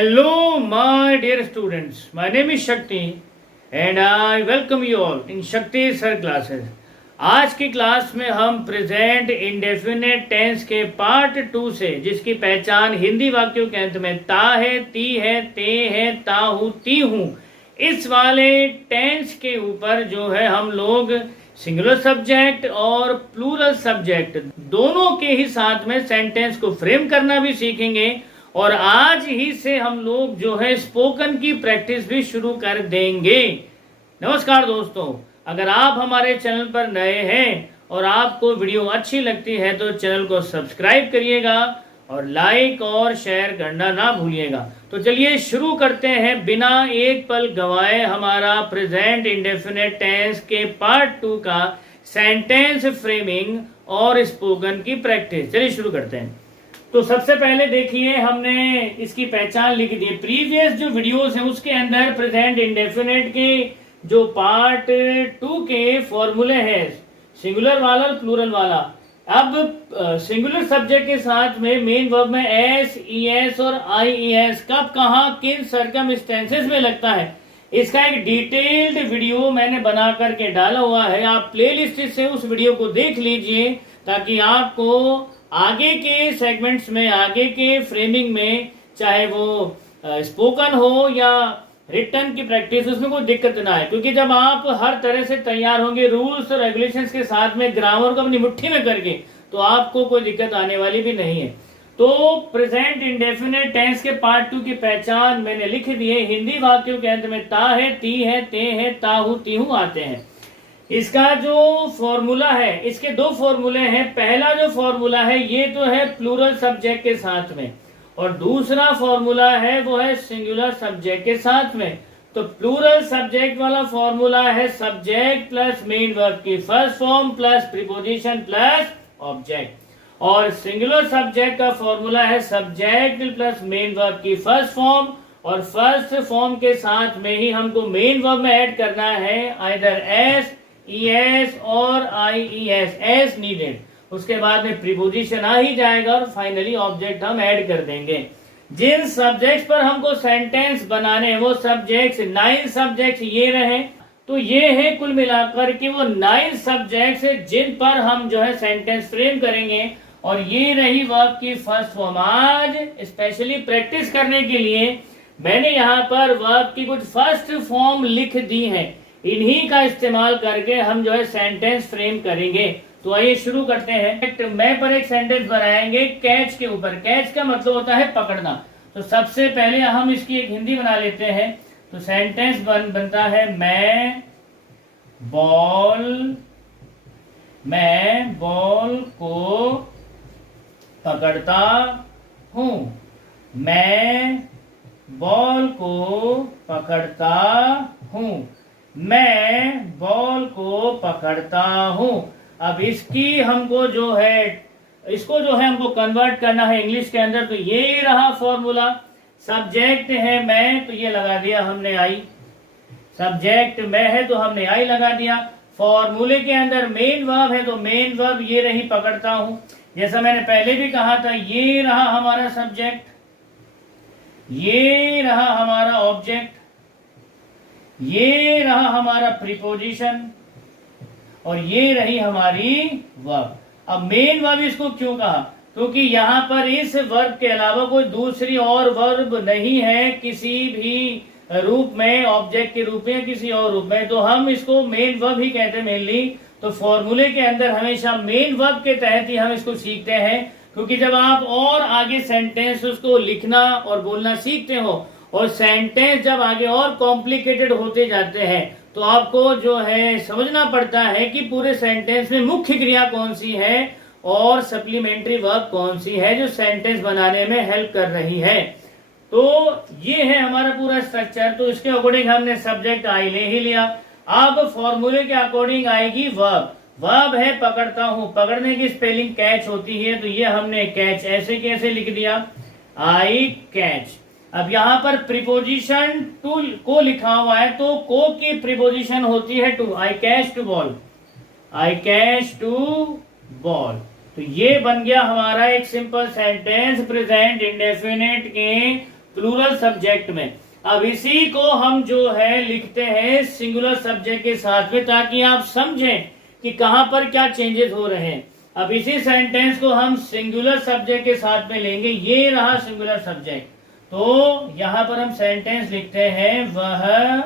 Hello, my dear students. My name is Shakti and I welcome you all in Shakti Sir classes. आज की class में हम present indefinite tense के part 2 से, जिसकी पहचान हिंदी वाक्यों के अंत में ता है, ती है, ते है, ता हूँ, ती हूँ, इस वाले टेंस के ऊपर जो है हम लोग सिंगुलर सब्जेक्ट और प्लूरल सब्जेक्ट दोनों के ही साथ में सेंटेंस को फ्रेम करना भी सीखेंगे। और आज ही से हम लोग जो है स्पोकन की प्रैक्टिस भी शुरू कर देंगे। नमस्कार दोस्तों, अगर आप हमारे चैनल पर नए हैं और आपको वीडियो अच्छी लगती है तो चैनल को सब्सक्राइब करिएगा और लाइक और शेयर करना ना भूलिएगा। तो चलिए शुरू करते हैं बिना एक पल गवाए हमारा प्रेजेंट इंडेफिनेट टेंस के पार्ट 2 का सेंटेंस फ्रेमिंग और स्पोकन की प्रैक्टिस। चलिए शुरू करते हैं। तो सबसे पहले देखिए, हमने इसकी पहचान लिख दी। प्रीवियस जो वीडियोस हैं उसके अंदर प्रेजेंट इंडेफिनेट के जो पार्ट 2 के फॉर्मूले हैं, सिंगुलर वाला और प्लूरल वाला। अब सिंगुलर सब्जेक्ट के साथ में मेन वर्ब में एस, ईएस और आईईएस कब कहाँ किन सर्कमस्टेंसेस में लगता है, इसका एक डिटेल्ड वीडियो मैंने बना करके डाला हुआ है। आप प्लेलिस्ट से उस वीडियो को देख लीजिए ताकि आपको आगे के सेगमेंट्स में, आगे के फ्रेमिंग में, चाहे वो स्पोकन हो या रिटर्न की प्रैक्टिस, उसमें कोई दिक्कत ना आए। क्योंकि जब आप हर तरह से तैयार होंगे रूल्स और रेगुलेशंस के साथ में, ग्रामर को अपनी मुट्ठी में करके, तो आपको कोई दिक्कत आने वाली भी नहीं है। तो प्रेजेंट इंडेफिनेट टेंस के पार्ट 2 की पहचान मैंने लिख दी है। हिंदी वाक्यों के अंत में ता है, ती है, ते है, ताहू, तीहू आते हैं। इसका जो फॉर्मूला है, इसके दो फॉर्मूले हैं। पहला जो फॉर्मूला है ये तो है प्लूरल सब्जेक्ट के साथ में, और दूसरा फॉर्मूला है वो है सिंगुलर सब्जेक्ट के साथ में। तो प्लूरल सब्जेक्ट वाला फॉर्मूला है सब्जेक्ट प्लस मेन वर्ब की first form plus preposition plus object, और सिंगुलर सब्जेक्ट का फॉर्मूला है सब्जेक्ट प्लस मेन वर्ब की फर्स्ट फॉर्म, और फर्स्ट फॉर्म के साथ में ही हमको मेन वर्ब में ऐड करना है आइदर एस, ईएस और आईईएस एज नीडेड। उसके बाद में प्रीपोजिशन आ ही जाएगा और फाइनली ऑब्जेक्ट हम ऐड कर देंगे। जिन सब्जेक्ट्स पर हमको सेंटेंस बनाने हैं वो सब्जेक्ट्स 9 सब्जेक्ट्स ये रहे। तो ये है कुल मिलाकर के वो 9 सब्जेक्ट्स जिन पर हम जो है सेंटेंस फ्रेम करेंगे। और ये रही वर्ब की फर्स्ट फॉर्म। आज स्पेशली प्रैक्टिस करने के लिए मैंने यहाँ पर वर्ब की कुछ फर्स्ट फॉर्म लिख दी है। इन्हीं का इस्तेमाल करके हम जो है सेंटेंस फ्रेम करेंगे। तो आइए शुरू करते हैं। मैं पर एक सेंटेंस बनाएंगे कैच के ऊपर। कैच का मतलब होता है पकड़ना। तो सबसे पहले हम इसकी एक हिंदी बना लेते हैं। तो सेंटेंस बनता है मैं बॉल को पकड़ता हूँ। मैं बॉल को पकड़ता हूँ। मैं बॉल को पकड़ता हूँ। अब इसकी हमको जो है, इसको जो है हमको कन्वर्ट करना है इंग्लिश के अंदर। तो ये रहा फॉर्मूला। सब्जेक्ट है मैं, तो ये लगा दिया हमने आई। सब्जेक्ट मैं है तो हमने आई लगा दिया। फॉर्मूले के अंदर मेन वर्ब है तो मेन वर्ब ये रही पकड़ता हूँ। जैसा मैंने पहले भी कहा था, ये रहा हमारा सब्जेक्ट, ये रहा हमारा ऑब्जेक्ट, ये रहा हमारा प्रीपोजिशन, और ये रही हमारी वर्ब। अब मेन वर्ब इसको क्यों कहा? क्योंकि यहाँ पर इस वर्ब के अलावा कोई दूसरी और वर्ब नहीं है किसी भी रूप में, ऑब्जेक्ट के रूप में, किसी और रूप में। तो हम इसको मेन वर्ब ही कहते हैं मेनली। तो फॉर्मूले के अंदर हमेशा मेन वर्ब के तहत ही हम इसको सीखते हैं। क्योंकि जब आप और आगे सेंटेंस उसको लिखना और बोलना सीखते हो, और सेंटेंस जब आगे और कॉम्प्लिकेटेड होते जाते हैं, तो आपको जो है समझना पड़ता है कि पूरे सेंटेंस में मुख्य क्रिया कौन सी है और सप्लीमेंट्री वर्ब कौन सी है जो सेंटेंस बनाने में हेल्प कर रही है। तो ये है हमारा पूरा स्ट्रक्चर। तो इसके अकॉर्डिंग हमने सब्जेक्ट आई ले ही लिया। अब फॉर्मूले के अकॉर्डिंग आएगी वर्ब। वर्ब है पकड़ता हूँ। पकड़ने की स्पेलिंग कैच होती है, तो ये हमने कैच ऐसे कैसे लिख दिया, आई कैच। अब यहाँ पर प्रीपोजिशन टू को लिखा हुआ है, तो को की प्रीपोजिशन होती है to. I catch to ball, I catch to ball. तो ये बन गया हमारा एक सिंपल सेंटेंस प्रेजेंट इंडेफिनेट के प्लूरल सब्जेक्ट में। अब इसी को हम जो है लिखते हैं सिंगुलर सब्जेक्ट के साथ में, ताकि आप समझें कि कहां पर क्या चेंजेस हो रहे हैं। अब इसी सेंटेंस को हम सिंगुलर सब्जेक्ट के साथ में लेंगे। ये रहा सिंगुलर सब्जेक्ट, तो यहां पर हम सेंटेंस लिखते हैं वह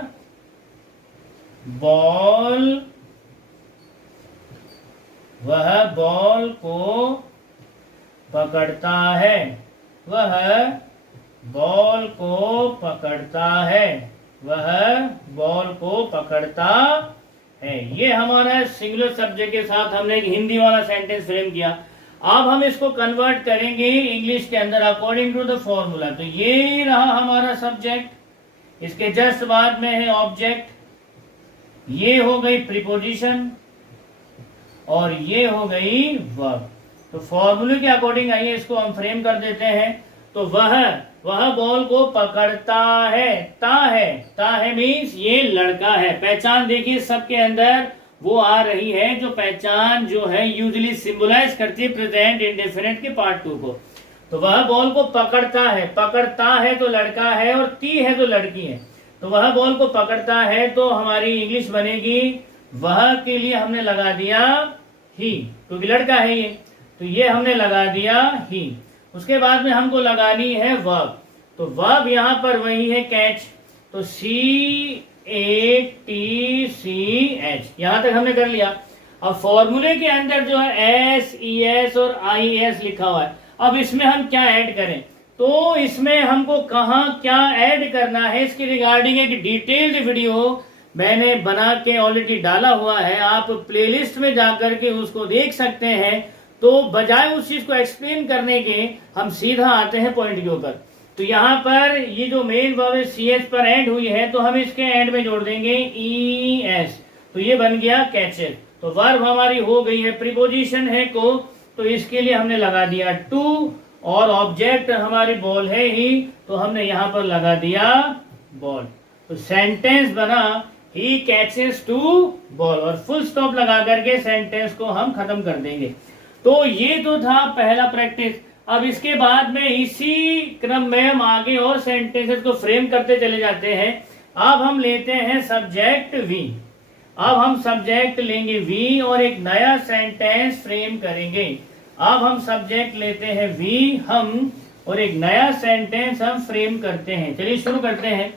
बॉल को पकड़ता है। वह बॉल को पकड़ता है। वह बॉल को पकड़ता है। ये हमारा सिंगुलर सब्जेक्ट के साथ हमने एक हिंदी वाला सेंटेंस फ्रेम किया। अब हम इसको कन्वर्ट करेंगे इंग्लिश के अंदर अकॉर्डिंग टू द फॉर्मूला। तो ये रहा हमारा सब्जेक्ट, इसके जस्ट बाद में है ऑब्जेक्ट, ये हो गई प्रीपोजिशन और ये हो गई वर्ब। तो फॉर्मूले के अकॉर्डिंग आइए इसको हम फ्रेम कर देते हैं। तो वह बॉल को पकड़ता है। ता है मीन्स ये लड़का है। पहचान देखिए सबके अंदर वो आ रही है, जो पहचान जो है यूजुअली सिंबलाइज करती है प्रेजेंट इंडेफिनिट के पार्ट 2 को। तो वह बॉल को पकड़ता है। पकड़ता है तो लड़का है और ती है तो लड़की है। तो वह बॉल को पकड़ता है तो हमारी इंग्लिश बनेगी वह के लिए हमने लगा दिया ही, क्योंकि लड़का है ये, तो ये हमने लगा दिया ही। उसके बाद में हमको लगानी है वर्ब। तो वर्ब यहाँ पर वही है कैच। तो CATCH यहां तक हमने कर लिया। अब फॉर्मूले के अंदर जो है SES और IES लिखा हुआ है। अब इसमें हम क्या ऐड करें, तो इसमें हमको कहाँ क्या ऐड करना है इसके रिगार्डिंग एक डिटेल्ड वीडियो मैंने बना के ऑलरेडी डाला हुआ है। आप प्लेलिस्ट में जाकर के उसको देख सकते हैं। तो बजाय उस चीज को एक्सप्लेन करने के हम सीधा आते हैं पॉइंट के ऊपर। तो यहाँ पर ये जो मेन वर्ब है CH पर एंड हुई है, तो हम इसके एंड में जोड़ देंगे ES। तो ये बन गया कैचेस। तो वर्ब हमारी हो गई है, प्रीपोजिशन है को, तो इसके लिए हमने लगा दिया टू, और ऑब्जेक्ट हमारी बॉल है ही, तो हमने यहाँ पर लगा दिया बॉल। तो सेंटेंस बना ही कैचेस टू बॉल, और फुल स्टॉप लगा करके सेंटेंस को हम खत्म कर देंगे। तो ये तो था पहला प्रैक्टिस। अब इसके बाद में इसी क्रम में हम आगे और सेंटेंसेस को फ्रेम करते चले जाते हैं। अब हम लेते हैं सब्जेक्ट वी। अब हम सब्जेक्ट लेंगे वी और एक नया सेंटेंस फ्रेम करेंगे। अब हम सब्जेक्ट लेते हैं वी हम, और एक नया सेंटेंस हम फ्रेम करते हैं। चलिए शुरू करते हैं।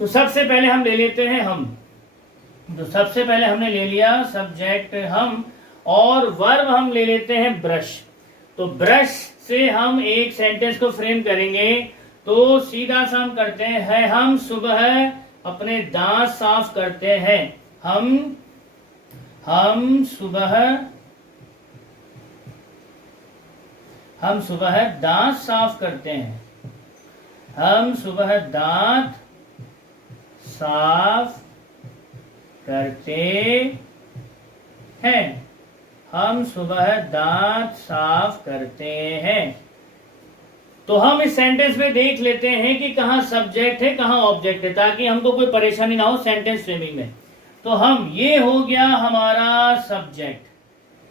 तो सबसे पहले हम ले लेते हैं हम। तो सबसे पहले हमने ले लिया सब्जेक्ट हम, और वर्ब हम ले लेते हैं ब्रश। तो ब्रश से हम एक सेंटेंस को फ्रेम करेंगे। तो सीधा सा हम करते हैं हम सुबह अपने दांत साफ करते हैं। हम सुबह दांत साफ करते हैं। हम सुबह दांत साफ करते हैं। हम सुबह दांत साफ करते हैं। तो हम इस सेंटेंस में देख लेते हैं कि कहाँ सब्जेक्ट है कहाँ ऑब्जेक्ट है, ताकि हमको कोई परेशानी ना हो सेंटेंस फ्रेमिंग में। तो हम, ये हो गया हमारा सब्जेक्ट,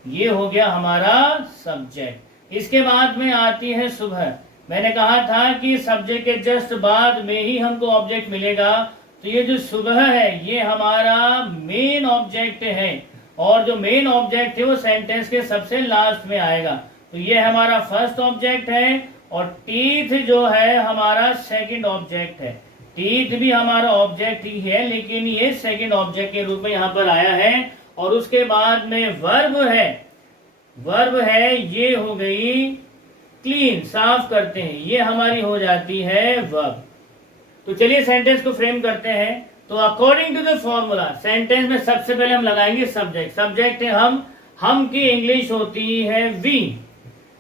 ये हो गया हमारा सब्जेक्ट। इसके बाद में आती है सुबह। मैंने कहा था कि सब्जेक्ट के जस्ट बाद में ही हमको ऑब्जेक्ट मिलेगा। तो ये जो सुबह है ये हमारा मेन ऑब्जेक्ट है, और जो मेन ऑब्जेक्ट है वो सेंटेंस के सबसे लास्ट में आएगा। तो ये हमारा फर्स्ट ऑब्जेक्ट है, और टीथ जो है हमारा सेकंड ऑब्जेक्ट है। टीथ भी हमारा ऑब्जेक्ट ही है, लेकिन ये सेकंड ऑब्जेक्ट के रूप में यहाँ पर आया है। और उसके बाद में वर्ब है। वर्ब है, ये हो गई क्लीन, साफ करते हैं, ये हमारी हो जाती है वर्ब। तो चलिए सेंटेंस को फ्रेम करते हैं। तो according to the formula sentence में सबसे पहले हम लगाएंगे सब्जेक्ट। सब्जेक्ट है हम की इंग्लिश होती है वी।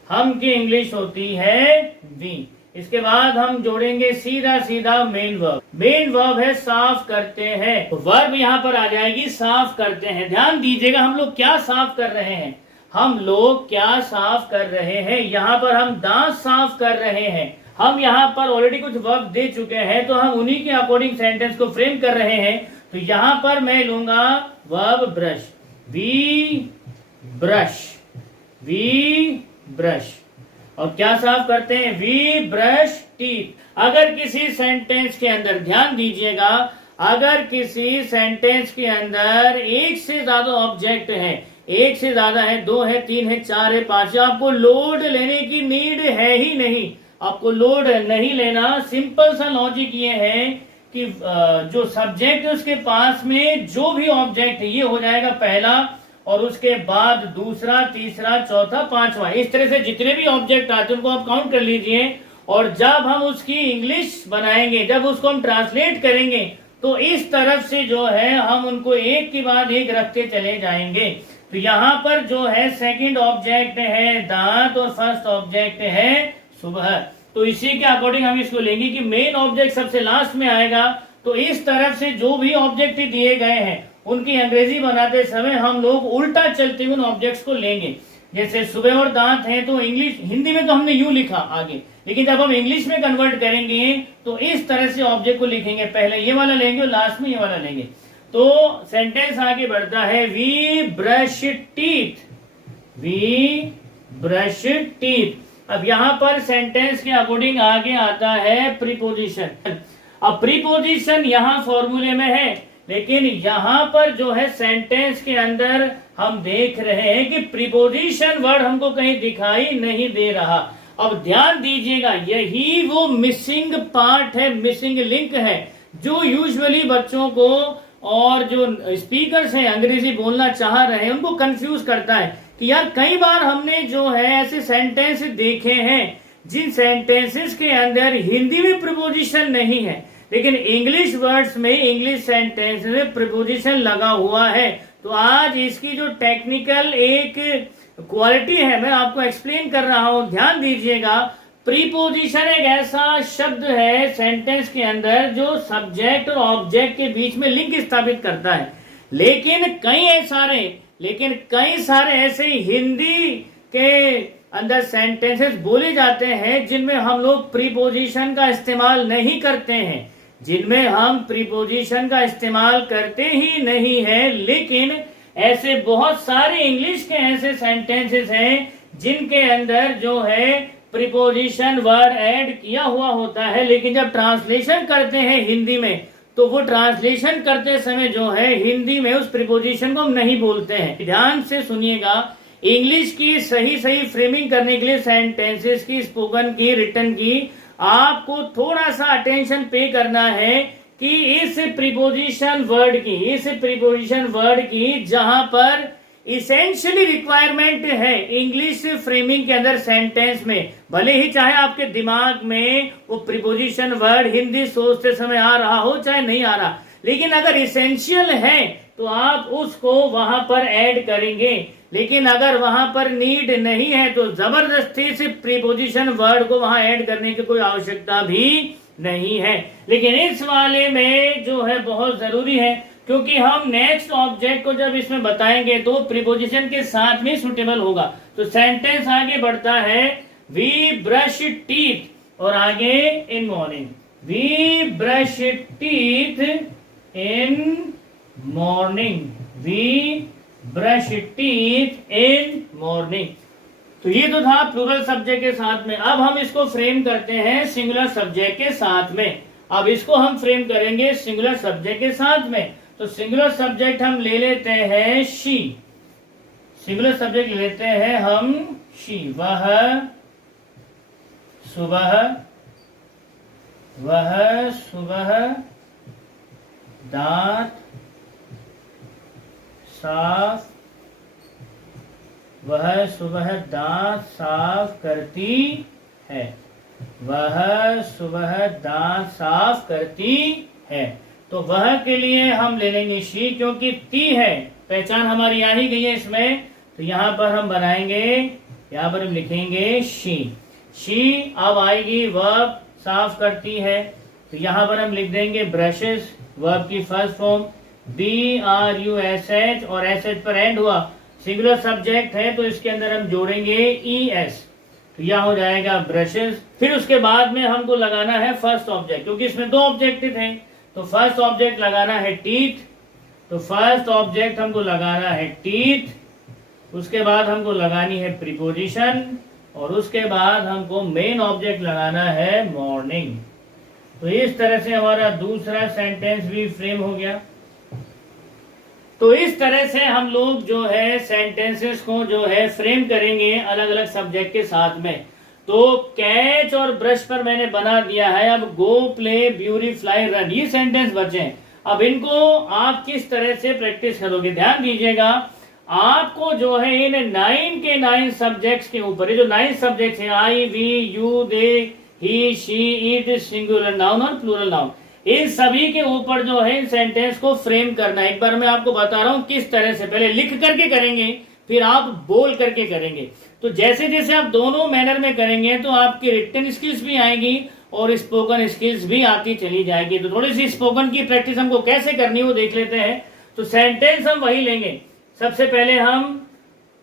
हम की इंग्लिश होती है वी। इसके बाद हम जोड़ेंगे सीधा सीधा मेन वर्ब। मेन वर्ब है साफ करते हैं। तो वर्ब यहाँ पर आ जाएगी साफ करते हैं। ध्यान दीजिएगा हम लोग क्या साफ कर रहे हैं। हम लोग क्या साफ कर रहे हैं, यहाँ पर हम दांत साफ कर रहे हैं। हम यहाँ पर ऑलरेडी कुछ वर्ब दे चुके हैं, तो हम उन्हीं के अकॉर्डिंग सेंटेंस को फ्रेम कर रहे हैं। तो यहाँ पर मैं लूंगा verb brush. We brush, we brush. और क्या साफ करते हैं? We brush teeth. अगर किसी सेंटेंस के अंदर, ध्यान दीजिएगा, अगर किसी सेंटेंस के अंदर एक से ज्यादा ऑब्जेक्ट है, एक से ज्यादा है, 2 है, 3 है, 4 है, 5 है, आपको लोड लेने की नीड है ही नहीं, आपको लोड नहीं लेना। सिंपल सा लॉजिक ये है कि जो सब्जेक्ट है उसके पास में जो भी ऑब्जेक्ट है ये हो जाएगा पहला, और उसके बाद दूसरा, तीसरा, चौथा, पांचवा। इस तरह से जितने भी ऑब्जेक्ट आते हैं उनको आप काउंट कर लीजिए। और जब हम उसकी इंग्लिश बनाएंगे, जब उसको हम ट्रांसलेट करेंगे, तो इस तरफ से जो है हम उनको एक के बाद एक रखते चले जाएंगे। तो यहाँ पर जो है सेकंड ऑब्जेक्ट है दांत और फर्स्ट ऑब्जेक्ट है सुबह। तो इसी के अकॉर्डिंग हम इसको लेंगे कि मेन ऑब्जेक्ट सबसे लास्ट में आएगा। तो इस तरफ से जो भी ऑब्जेक्ट दिए गए हैं उनकी अंग्रेजी बनाते समय हम लोग उल्टा चलते हुए उन ऑब्जेक्ट्स को लेंगे। जैसे सुबह और दांत है तो इंग्लिश, हिंदी में तो हमने यूं लिखा आगे, लेकिन जब हम इंग्लिश में कन्वर्ट करेंगे तो इस तरह से ऑब्जेक्ट को लिखेंगे, पहले ये वाला लेंगे और लास्ट में ये वाला लेंगे। तो सेंटेंस आगे बढ़ता है, we brush teeth, we brush teeth. अब यहाँ पर सेंटेंस के अकॉर्डिंग आगे आता है प्रीपोजिशन। अब प्रीपोजिशन यहाँ फॉर्मूले में है, लेकिन यहाँ पर जो है सेंटेंस के अंदर हम देख रहे हैं कि प्रीपोजिशन वर्ड हमको कहीं दिखाई नहीं दे रहा। अब ध्यान दीजिएगा, यही वो मिसिंग पार्ट है, मिसिंग लिंक है, जो यूजुअली बच्चों को और जो स्पीकर्स हैं अंग्रेजी बोलना चाह रहे हैं उनको कंफ्यूज करता है कि यार कई बार हमने जो है ऐसे सेंटेंस देखे हैं जिन सेंटेंसेस के अंदर हिंदी में प्रीपोजिशन नहीं है, लेकिन इंग्लिश वर्ड्स में, इंग्लिश सेंटेंस में प्रीपोजिशन लगा हुआ है। तो आज इसकी जो टेक्निकल एक क्वालिटी है मैं आपको एक्सप्लेन कर रहा हूं, ध्यान दीजिएगा। प्रीपोजिशन एक ऐसा शब्द है सेंटेंस के अंदर जो सब्जेक्ट और ऑब्जेक्ट के बीच में लिंक स्थापित करता है, लेकिन कई सारे ऐसे हिंदी के अंदर सेंटेंसेस बोले जाते हैं जिनमें हम लोग प्रीपोजिशन का इस्तेमाल नहीं करते हैं, जिनमें हम प्रीपोजिशन का इस्तेमाल करते ही नहीं है। लेकिन ऐसे बहुत सारे इंग्लिश के ऐसे सेंटेंसेस हैं जिनके अंदर जो है प्रीपोजिशन वर्ड ऐड किया हुआ होता है, लेकिन जब ट्रांसलेशन करते हैं हिंदी में तो वो ट्रांसलेशन करते समय जो है हिंदी में उस प्रीपोजिशन को हम नहीं बोलते हैं। ध्यान से सुनिएगा, इंग्लिश की सही फ्रेमिंग करने के लिए सेंटेंसेस की, स्पोकन की, रिटन की, आपको थोड़ा सा अटेंशन पे करना है कि इस प्रीपोजिशन वर्ड की जहां पर इसेंशियली रिक्वायरमेंट है इंग्लिश फ्रेमिंग के अंदर सेंटेंस में, भले ही चाहे आपके दिमाग में वो प्रीपोजिशन वर्ड हिंदी सोचते समय आ रहा हो चाहे नहीं आ रहा, लेकिन अगर इसेंशियल है तो आप उसको वहां पर ऐड करेंगे। लेकिन अगर वहां पर नीड नहीं है तो जबरदस्ती से प्रीपोजिशन वर्ड को वहां ऐड करने की कोई आवश्यकता भी नहीं है। लेकिन इस वाले में जो है बहुत जरूरी है, क्योंकि हम नेक्स्ट ऑब्जेक्ट को जब इसमें बताएंगे तो प्रीपोजिशन के साथ में सुटेबल होगा। तो सेंटेंस आगे बढ़ता है, वी ब्रश टीथ, और आगे in morning, we brush teeth in morning, we brush teeth in morning. तो ये तो था प्लूरल सब्जेक्ट के साथ में। अब हम इसको फ्रेम करते हैं सिंगुलर सब्जेक्ट के साथ में। अब इसको हम फ्रेम करेंगे सिंगुलर सब्जेक्ट के साथ में। तो सिंगुलर सब्जेक्ट हम ले लेते हैं शी, सिंगुलर सब्जेक्ट ले लेते हैं हम शी। वह सुबह दांत साफ, वह सुबह दांत साफ करती है, वह सुबह दांत साफ करती है। तो वह के लिए हम ले लेंगे शी, क्योंकि ती है, पहचान हमारी आ ही गई है इसमें। तो यहाँ पर हम बनाएंगे, यहाँ पर हम लिखेंगे शी। शी अब आएगी वर्ब, साफ करती है, तो यहाँ पर हम लिख देंगे ब्रशेस, वर्ब की फर्स्ट फॉर्म BRUSH, और SH पर एंड हुआ, सिंगुलर सब्जेक्ट है तो इसके अंदर हम जोड़ेंगे ES, तो यह हो जाएगा ब्रशेस। फिर उसके बाद में हमको लगाना है फर्स्ट ऑब्जेक्ट, क्योंकि इसमें 2 ऑब्जेक्ट थे, तो फर्स्ट ऑब्जेक्ट लगाना है टीथ। तो फर्स्ट ऑब्जेक्ट हमको लगाना है टीथ, उसके बाद हमको लगानी है प्रीपोजिशन, और उसके बाद हमको मेन ऑब्जेक्ट लगाना है मॉर्निंग। तो इस तरह से हमारा दूसरा सेंटेंस भी फ्रेम हो गया। तो इस तरह से हम लोग जो है सेंटेंसेस को जो है फ्रेम करेंगे अलग अलग सब्जेक्ट के साथ में। तो कैच और ब्रश पर मैंने बना दिया है। अब गो, प्ले, ब्यूटी, फ्लाई, रन, ये सेंटेंस बचे हैं। अब इनको आप किस तरह से प्रैक्टिस करोगे, ध्यान दीजिएगा। आपको जो है इन 9 के 9 सब्जेक्ट्स के ऊपर, ये जो 9 सब्जेक्ट्स हैं, I, we, you, they, he, she, it, singular noun और प्लूरल नाउन, इन सभी के ऊपर जो है इन सेंटेंस को फ्रेम करना है। एक बार मैं आपको बता रहा हूं किस तरह से। पहले लिख करके करेंगे, फिर आप बोल करके करेंगे। तो जैसे जैसे आप दोनों मैनर में करेंगे तो आपकी रिटन स्किल्स भी आएगी और स्पोकन स्किल्स भी आती चली जाएगी। तो थोड़ी सी स्पोकन की प्रैक्टिस हमको कैसे करनी है वो देख लेते हैं। तो सेंटेंस हम वही लेंगे। सबसे पहले हम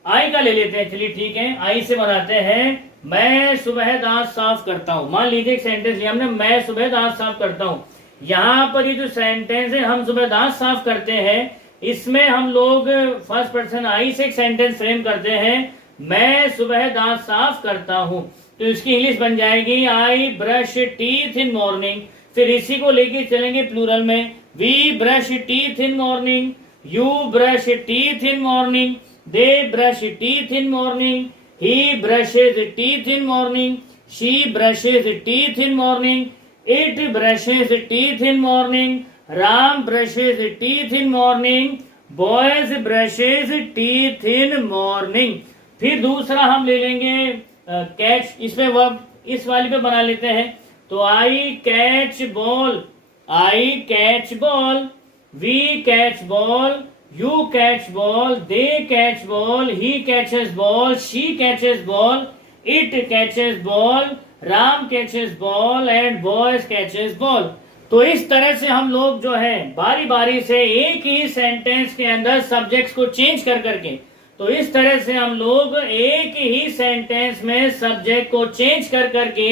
आई का ले लेते हैं। चलिए ठीक है, आई से बनाते हैं। मैं सुबह दांत साफ करता हूं। मान लीजिए एक सेंटेंस लिया हमने, मैं सुबह दांत साफ करता हूं। यहां पर ये जो सेंटेंस है, हम सुबह दांत साफ करते हैं, इसमें हम लोग फर्स्ट पर्सन आई से एक सेंटेंस फ्रेम करते हैं। मैं सुबह दांत साफ करता हूं, तो इसकी इंग्लिश बन जाएगी I brush teeth in morning. फिर इसी को लेके चलेंगे प्लूरल में। We brush teeth in morning, you brush teeth in morning, they brush teeth in morning, he brushes teeth in morning, she brushes teeth in morning, it brushes teeth in morning, Ram brushes teeth in morning, boys brushes teeth in morning। फिर दूसरा हम ले लेंगे catch. इसमें verb इस वाली पे बना लेते हैं। तो I catch ball, I catch ball, we catch ball, you catch ball, they catch ball, he catches ball, she catches ball, it catches ball, Ram catches ball and boys catches ball. तो इस तरह से हम लोग जो है बारी बारी से एक ही सेंटेंस के अंदर सब्जेक्ट्स को चेंज कर करके, तो इस तरह से हम लोग एक ही सेंटेंस में सब्जेक्ट को चेंज कर करके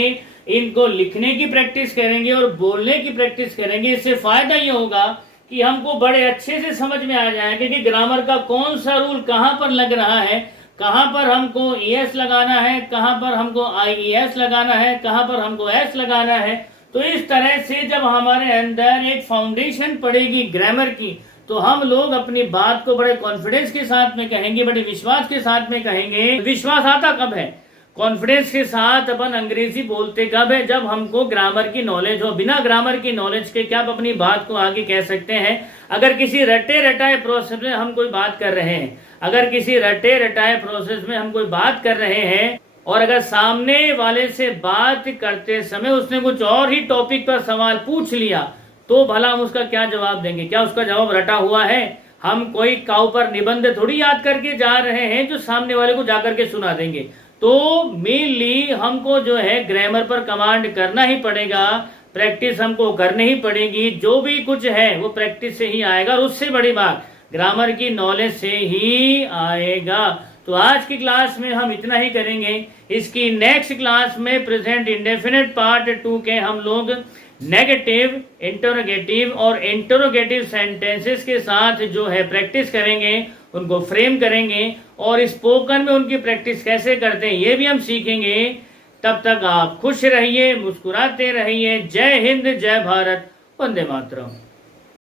इनको लिखने की प्रैक्टिस करेंगे और बोलने की प्रैक्टिस करेंगे। इससे फायदा ये होगा कि हमको बड़े अच्छे से समझ में आ जाएगा कि ग्रामर का कौन सा रूल कहां पर लग रहा है, कहां पर हमको एस लगाना है, कहां पर हमको IES लगाना है, कहां पर हमको एस लगाना है। तो इस तरह से जब हमारे अंदर एक फाउंडेशन पड़ेगी ग्रामर की, तो हम लोग अपनी बात को बड़े कॉन्फिडेंस के साथ में कहेंगे, बड़े विश्वास के साथ में कहेंगे। विश्वास आता कब है, कॉन्फिडेंस के साथ अपन अंग्रेजी बोलते कब है, जब हमको ग्रामर की नॉलेज हो। बिना ग्रामर की नॉलेज के क्या आप अपनी बात को आगे कह सकते हैं। अगर किसी रटे रटाए प्रोसेस में हम कोई बात कर रहे हैं, अगर किसी रटे रटाए प्रोसेस में हम कोई बात कर रहे हैं और अगर सामने वाले से बात करते समय उसने कुछ और ही टॉपिक पर सवाल पूछ लिया, तो भला हम उसका क्या जवाब देंगे। क्या उसका जवाब रटा हुआ है। हम कोई काउ पर निबंध थोड़ी याद करके जा रहे हैं जो सामने वाले को जाकर के सुना देंगे। तो मेनली हमको जो है ग्रामर पर कमांड करना ही पड़ेगा, प्रैक्टिस हमको करनी ही पड़ेगी। जो भी कुछ है वो प्रैक्टिस से ही आएगा और उससे बड़ी बात ग्रामर की नॉलेज से ही आएगा। तो आज की क्लास में हम इतना ही करेंगे। इसकी नेक्स्ट क्लास में प्रेजेंट इंडेफिनिट पार्ट 2 के हम लोग नेगेटिव, इंटरोगेटिव और इंटरोगेटिव सेंटेंसेस के साथ जो है प्रैक्टिस करेंगे, उनको फ्रेम करेंगे और स्पोकन में उनकी प्रैक्टिस कैसे करते हैं ये भी हम सीखेंगे। तब तक आप खुश रहिए, मुस्कुराते रहिए। जय हिंद, जय भारत, वंदे मातरम।